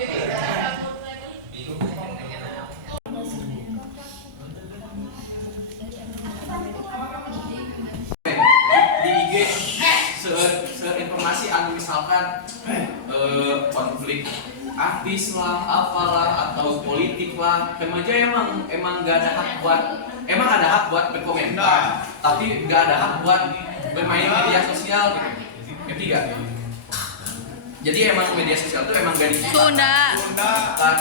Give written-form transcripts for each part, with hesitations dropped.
Di IG seinformasi anu misalkan konflik artis lah, apalah atau politik lah, remaja emang gak ada hak buat, emang ada hak buat berkomentar, tapi gak ada hak buat bermain media sosial gitu. Ketiga. Jadi emang media sosial itu emang gak diciptakan.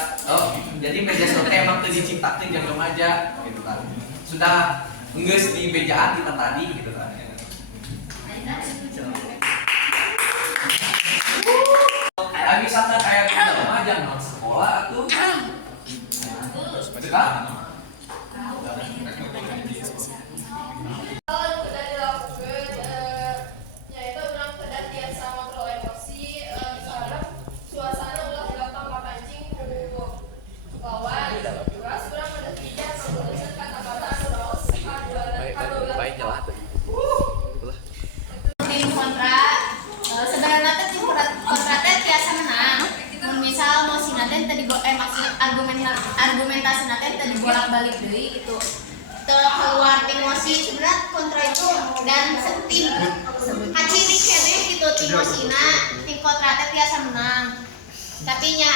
Jadi media sosial emang tuh diciptakan jam remaja gitu kan. Sudah nges di bejaan kita tadi gitu kan. Misalkan kayak kita remaja nggak sekolah tuh. Sekarang argumentasi nanti tadi bolak-balik deui gitu. Keluar emosi sebenarnya kontra itu dan tim haciri kene gitu timosina tim kontra teh tiasa menang. Tapi nya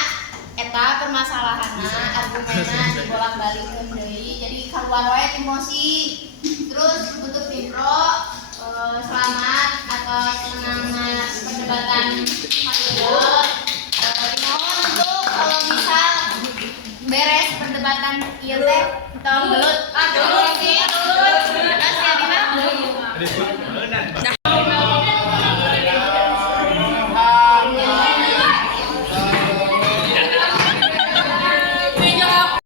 eta permasalahanna argumenna dibolak-balik deui. Jadi keluar wae emosi. Terus untuk tim pro selamat atas menangnya perdebatan Mario. Mohon untuk kalau misal beres perdebatan ieu teh tong gelut